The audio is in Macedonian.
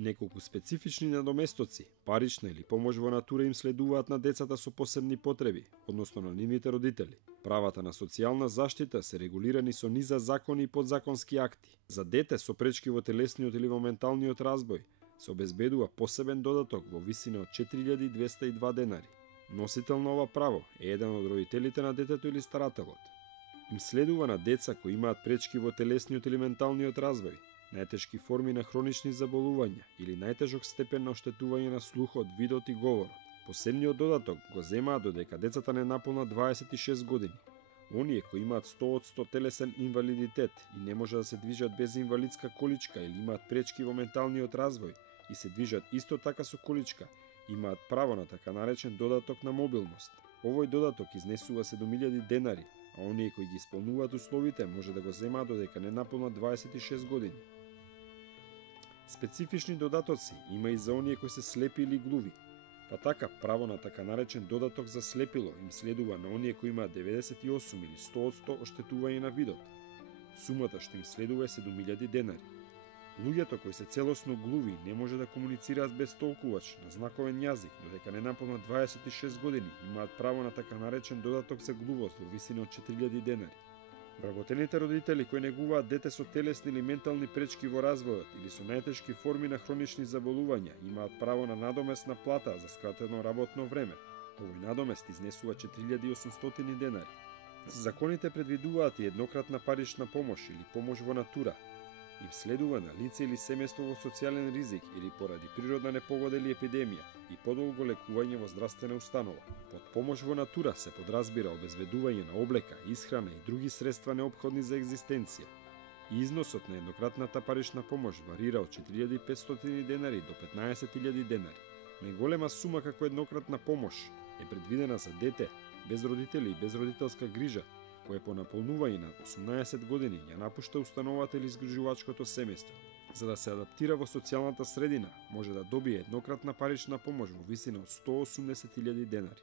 Неколку специфични надоместоци, парична или помош во натура им следуваат на децата со посебни потреби, односно на нивните родители. Правата на социјална заштита се регулирани со низа закони и подзаконски акти. За дете со пречки во телесниот или во менталниот развој се обезбедува посебен додаток во висина од 4202 денари. Носител на ова право е еден од родителите на детето или старателот. Им следува на деца кои имаат пречки во телесниот или менталниот развој, најтешки форми на хронични заболувања или најтежок степен на оштетување на слухот, видот и говорот. Посебниот додаток го земаат додека децата не наполнат 26 години. Оние кои имаат 100% телесен инвалидитет и не може да се движат без инвалидска количка или имаат пречки во менталниот развој и се движат исто така со количка, имаат право на така наречен додаток на мобилност. Овој додаток изнесува 7000 денари, а оние кои ги исполнуваат условите може да го земаат додека не наполнат 26 години. Специфични додатоци има и за оние кои се слепи или глуви. Па така, право на така наречен додаток за слепило им следува на оние кои имаат 98 или 100% оштетување на видот. Сумата што им следува е 7000 денари. Луѓето кои се целосно глуви не може да комуницираат без толкувач на знаковен јазик, додека не наполнат 26 години, имаат право на така наречен додаток за глувост во висина од 4000 денари. Вработените родители кои негуваат дете со телесни или ментални пречки во развојот или со најтешки форми на хронични заболувања имаат право на надоместна плата за скратено работно време. Овој надомест изнесува 4800 денари. Законите предвидуваат и еднократна парична помош или помош во натура. Им следува на лице или семејство во социјален ризик или поради природна непогода или епидемија и подолго лекување во здравствена установа. Под помош во натура се подразбира обезбедување на облека, исхрана и други средства неопходни за екзистенција. И износот на еднократната парична помош варира од 4500 денари до 15000 денари. Најголема сума како еднократна помош е предвидена за дете без родители и без родителска грижа, кој по наполнување на 18 години ја напушта установата или изгрижувачкото семејство. За да се адаптира во социјалната средина, може да добие еднократна парична помош во висина од 180.000 денари.